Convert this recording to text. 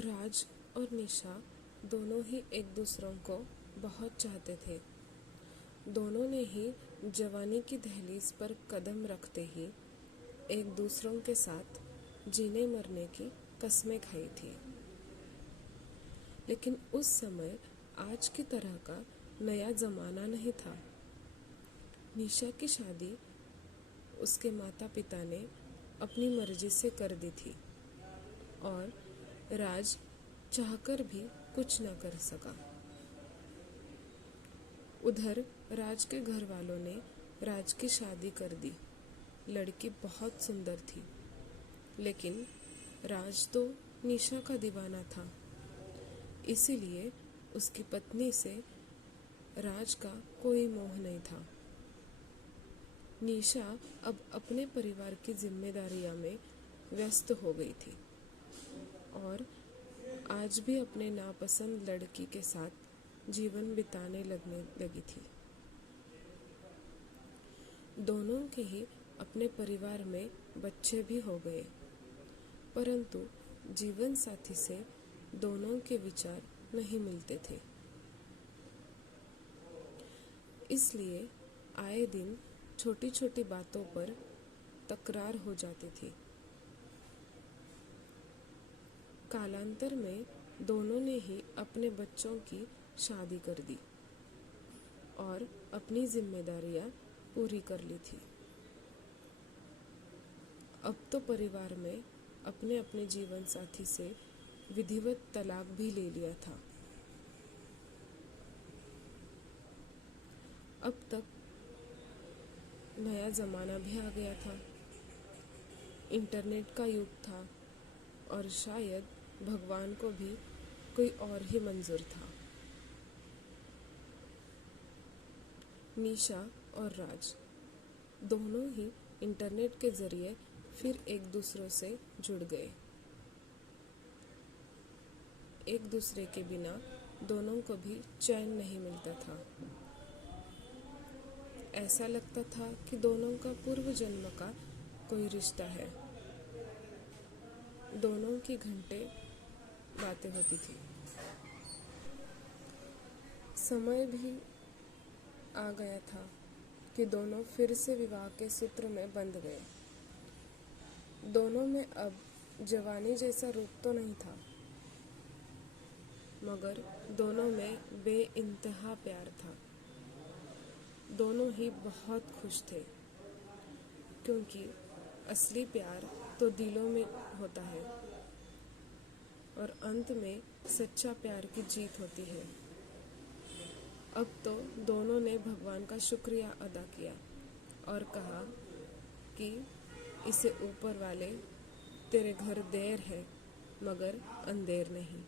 राज और निशा दोनों ही एक दूसरों को बहुत चाहते थे। दोनों ने ही जवानी की दहलीज पर कदम रखते ही एक दूसरों के साथ जीने मरने की कस्में खाई थी। लेकिन उस समय आज की तरह का नया जमाना नहीं था। निशा की शादी उसके माता पिता ने अपनी मर्जी से कर दी थी और राज चाहकर भी कुछ न कर सका। उधर राज के घर वालों ने राज की शादी कर दी। लड़की बहुत सुंदर थी, लेकिन राज तो निशा का दीवाना था, इसीलिए उसकी पत्नी से राज का कोई मोह नहीं था। निशा अब अपने परिवार की जिम्मेदारियों में व्यस्त हो गई थी और आज भी अपने नापसंद लड़की के साथ जीवन बिताने लगने लगी थी। दोनों के ही अपने परिवार में बच्चे भी हो गए, परंतु जीवन साथी से दोनों के विचार नहीं मिलते थे। इसलिए आए दिन छोटी छोटी बातों पर तकरार हो जाती थी। कालांतर में दोनों ने ही अपने बच्चों की शादी कर दी और अपनी जिम्मेदारियां पूरी कर ली थी। अब तो परिवार में अपने अपने जीवन साथी से विधिवत तलाक भी ले लिया था। अब तक नया ज़माना भी आ गया था। इंटरनेट का युग था और शायद भगवान को भी कोई और ही मंजूर था। निशा और राज दोनों ही इंटरनेट के जरिए फिर एक दूसरे से जुड़ गए। एक दूसरे के बिना दोनों को भी चैन नहीं मिलता था। ऐसा लगता था कि दोनों का पूर्व जन्म का कोई रिश्ता है। दोनों की घंटे बातें होती थी। समय भी आ गया था कि दोनों फिर से विवाह के सूत्र में बंध गए। दोनों में अब जवानी जैसा रूप तो नहीं था, मगर दोनों में बेइंतहा प्यार था। दोनों ही बहुत खुश थे, क्योंकि असली प्यार तो दिलों में होता है और अंत में सच्चा प्यार की जीत होती है। अब तो दोनों ने भगवान का शुक्रिया अदा किया और कहा कि इसे ऊपर वाले तेरे घर देर है मगर अंधेर नहीं।